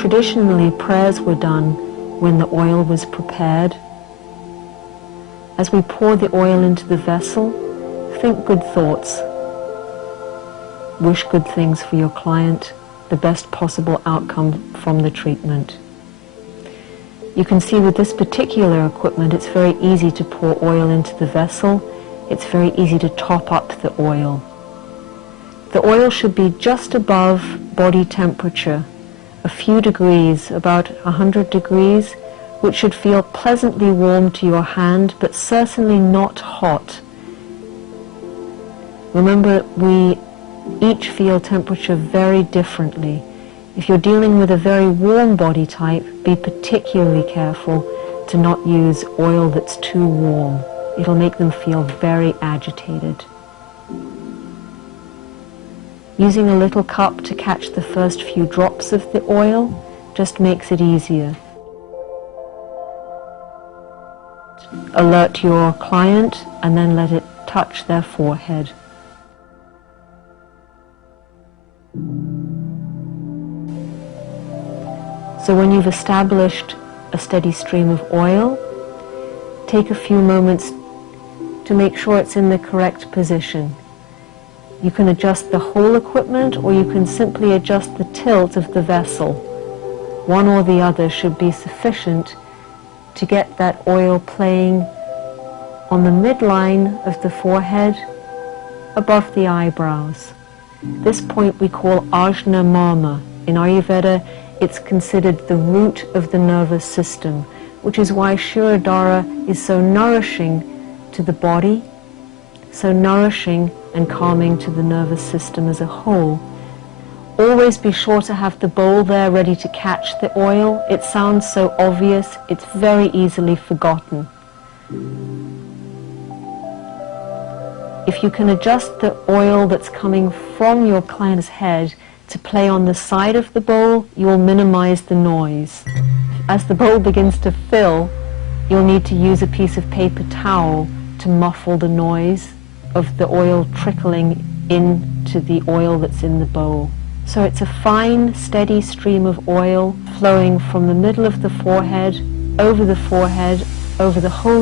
Traditionally, prayers were done when the oil was prepared. As we pour the oil into the vessel, think good thoughts. Wish good things for your client, the best possible outcome from the treatment. You can see with this particular equipment, it's very easy to pour oil into the vessel. It's very easy to top up the oil. The oil should be just above body temperature, a few degrees, about 100 degrees, which should feel pleasantly warm to your hand, but certainly not hot. Remember, we each feel temperature very differently. If you're dealing with a very warm body type, be particularly careful to not use oil that's too warm. It'll make them feel very agitated. Using a little cup to catch the first few drops of the oil just makes it easier. Alert your client and then let it touch their forehead. So when you've established a steady stream of oil, take a few moments to make sure it's in the correct position. You can adjust the whole equipment, or you can simply adjust the tilt of the vessel. One or the other should be sufficient to get that oil playing on the midline of the forehead, above the eyebrows. This point we call ajna mama. In Ayurveda, it's considered the root of the nervous system, which is why Shirodhara is so nourishing to the body, so nourishing and calming to the nervous system as a whole. Always be sure to have the bowl there ready to catch the oil. It sounds so obvious, it's very easily forgotten. If you can adjust the oil that's coming from your client's head to play on the side of the bowl, you will minimize the noise. As the bowl begins to fill, you'll need to use a piece of paper towel to muffle the noise of the oil trickling into the oil that's in the bowl. So it's a fine, steady stream of oil flowing from the middle of the forehead, over the whole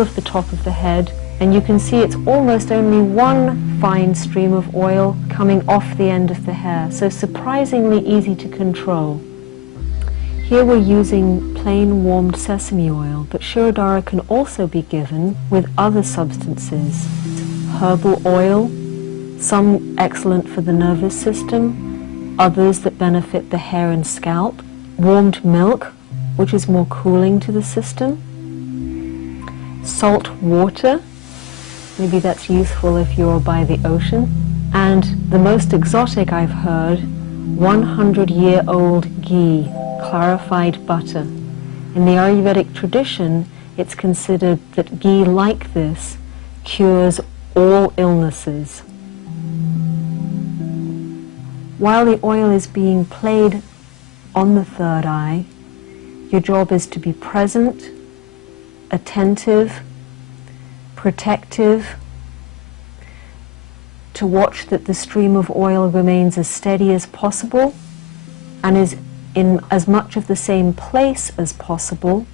of the top of the head, and you can see it's almost only one fine stream of oil coming off the end of the hair, so surprisingly easy to control. Here we're using plain warmed sesame oil, but Shirodhara can also be given with other substances. Herbal oil, some excellent for the nervous system, others that benefit the hair and scalp. Warmed milk, which is more cooling to the system. Salt water, maybe that's useful if you're by the ocean. And the most exotic I've heard, 100-year-old ghee, clarified butter. In the Ayurvedic tradition, it's considered that ghee like this cures all illnesses. While the oil is being played on the third eye, your job is to be present, attentive, protective, to watch that the stream of oil remains as steady as possible and is in as much of the same place as possible,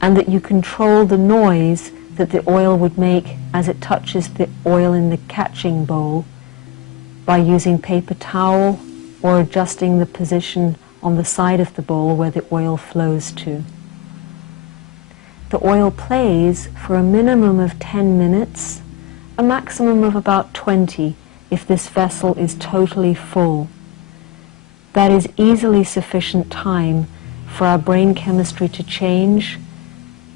and that you control the noise that the oil would make as it touches the oil in the catching bowl by using paper towel or adjusting the position on the side of the bowl where the oil flows to. The oil plays for a minimum of 10 minutes, a maximum of about 20 if this vessel is totally full. That is easily sufficient time for our brain chemistry to change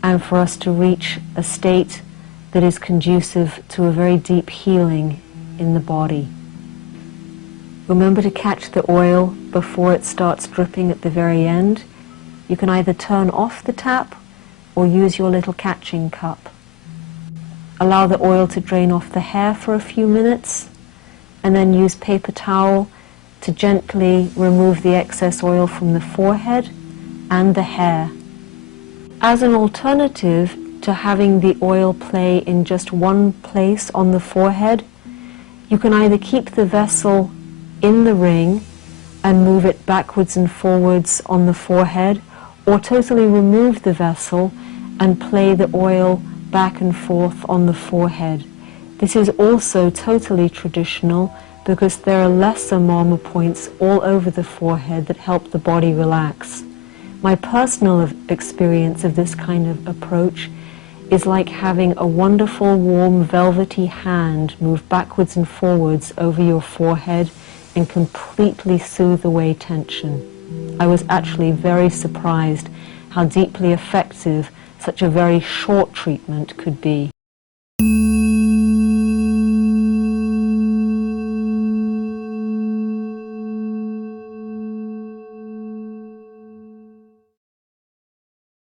and for us to reach a state that is conducive to a very deep healing in the body. Remember to catch the oil before it starts dripping at the very end. You can either turn off the tap or use your little catching cup. Allow the oil to drain off the hair for a few minutes, and then use paper towel to gently remove the excess oil from the forehead and the hair. As an alternative to having the oil play in just one place on the forehead, you can either keep the vessel in the ring and move it backwards and forwards on the forehead, or totally remove the vessel and play the oil back and forth on the forehead. This is also totally traditional because there are lesser marma points all over the forehead that help the body relax. My personal experience of this kind of approach is like having a wonderful, warm, velvety hand move backwards and forwards over your forehead and completely soothe away tension. I was actually very surprised how deeply effective such a very short treatment could be.